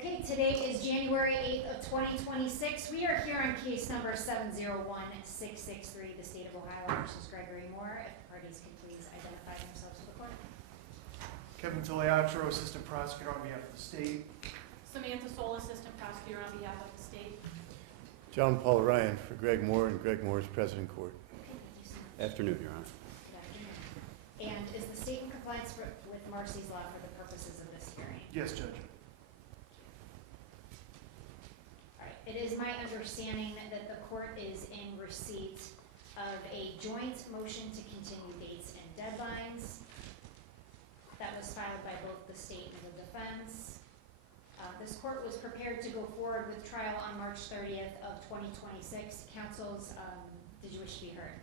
Okay, today is January 8th of 2026. We are here on case number 701663, the State of Ohio versus Gregory Moore. If the parties can please identify themselves to the court. Kevin Filiatraut, Assistant Prosecutor on behalf of the state. Samantha Soul, Assistant Prosecutor on behalf of the state. Jon Paul Rion for Greg Moore and Greg Moore's President Court. Okay, thank you so much. Afternoon, Your Honor. Good afternoon. And is the state in compliance with Marcy's law for the purposes of this hearing? Yes, Judge. All right. It is my understanding that the court is in receipt of a joint motion to continue dates and deadlines that was filed by both the state and the defense. This court was prepared to go forward with trial on March 30th of 2026. Counsels, did you wish to be heard?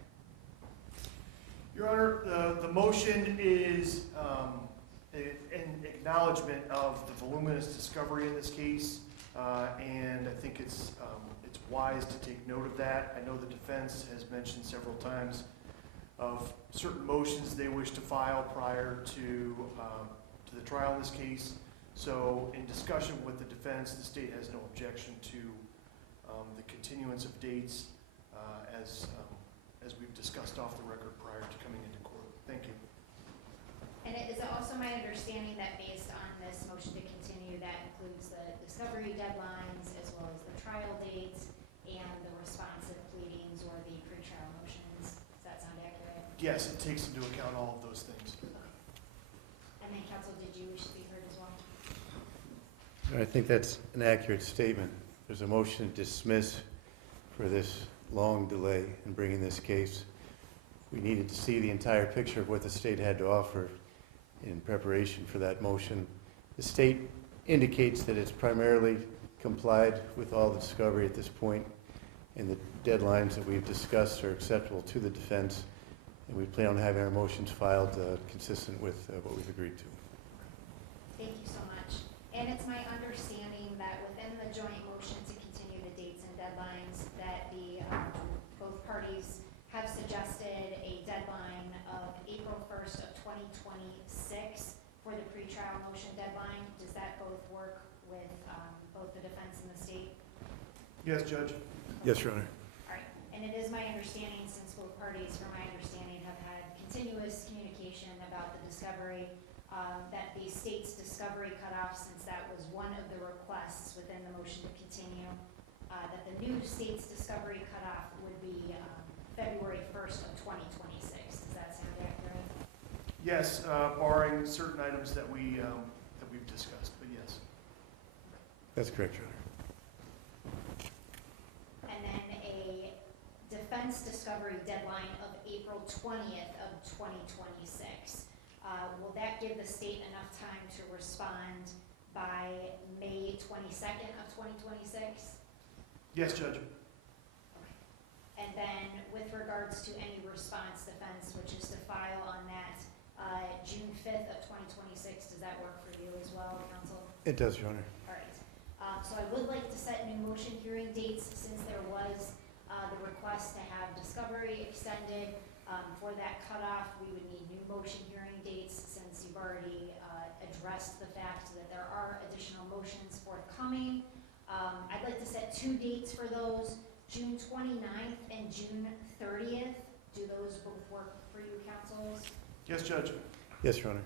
Your Honor, the motion is an acknowledgement of the voluminous discovery in this case, and I think it's wise to take note of that. I know the defense has mentioned several times of certain motions they wish to file prior to the trial in this case. So in discussion with the defense, the state has no objection to the continuance of dates as we've discussed off the record prior to coming into court. Thank you. And it is also my understanding that based on this motion to continue, that includes the discovery deadlines as well as the trial dates and the responsive pleadings or the pretrial motions. Does that sound accurate? Yes, it takes into account all of those things. And then, counsel, did you wish to be heard as well? I think that's an accurate statement. There's a motion to dismiss for this long delay in bringing this case. We needed to see the entire picture of what the state had to offer in preparation for that motion. The state indicates that it's primarily complied with all the discovery at this point, and the deadlines that we've discussed are acceptable to the defense, and we plan on having our motions filed consistent with what we've agreed to. Thank you so much. And it's my understanding that within the joint motion to continue the dates and deadlines that the both parties have suggested a deadline of April 1st of 2026 for the pretrial motion deadline. Does that both work with both the defense and the state? Yes, Judge. Yes, Your Honor. All right. And it is my understanding, since both parties, from my understanding, have had continuous communication about the discovery, that the state's discovery cutoff, since that was one of the requests within the motion to continue, that the new state's discovery cutoff would be February 1st of 2026. Does that sound accurate? Yes, barring certain items that we've discussed, but yes. That's correct, Your Honor. And then a defense discovery deadline of April 20th of 2026. Will that give the state enough time to respond by May 22nd of 2026? Yes, Judge. And then with regards to any response defense, which is to file on that June 5th of 2026, does that work for you as well, counsel? It does, Your Honor. All right. So I would like to set new motion hearing dates since there was the request to have discovery extended. For that cutoff, we would need new motion hearing dates since you've already addressed the fact that there are additional motions forthcoming. I'd like to set two dates for those, June 29th and June 30th. Do those both work for you, counsels? Yes, Judge. Yes, Your Honor.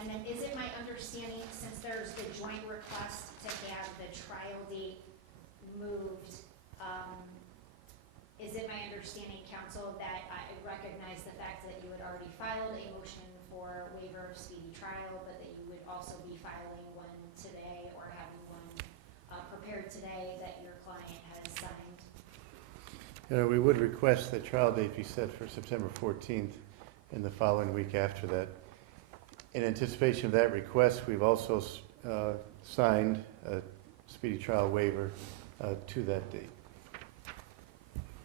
And then is it my understanding, since there's the joint request to have the trial date moved, is it my understanding, counsel, that I recognize the fact that you had already filed a motion for waiver of speedy trial, but that you would also be filing one today or having one prepared today that your client has signed? We would request that trial date be set for September 14th and the following week after that. In anticipation of that request, we've also signed a speedy trial waiver to that date.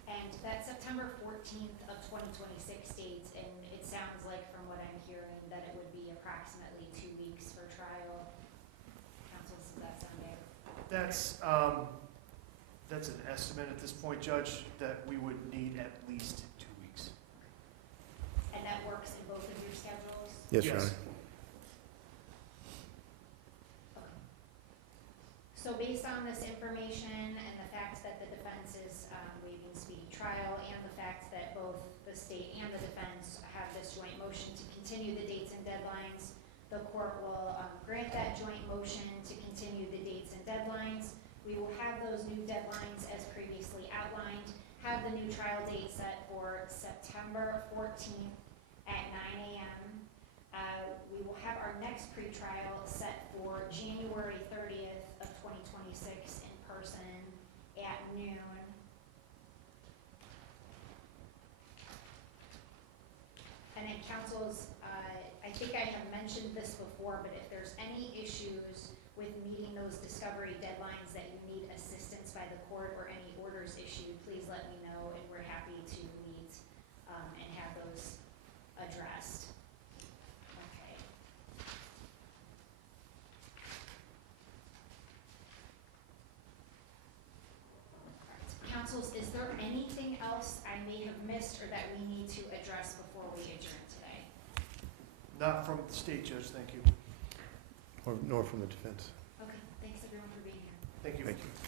And that September 14th of 2026 dates, and it sounds like from what I'm hearing that it would be approximately 2 weeks for trial. Counsel, does that sound right? That's an estimate at this point, Judge, that we would need at least 2 weeks. And that works in both of your schedules? Yes, Your Honor. court will grant that joint motion to continue the dates and deadlines. We will have those new deadlines as previously outlined, have the new trial date set for September 14th at 9 a.m. We will have our next pretrial set for January 30th of 2026 in person at noon. And then councils, I think I have mentioned this before, but if there's any issues with meeting those discovery deadlines that you need assistance by the court or any orders issued, please let me know, and we're happy to meet and have those addressed. Okay. Alright. Councils, is there anything else I may have missed or that we need to address before we adjourn today? Not from the state, Judge, thank you. Nor from the defense. Okay, thanks everyone for being here. Thank you. Thank you.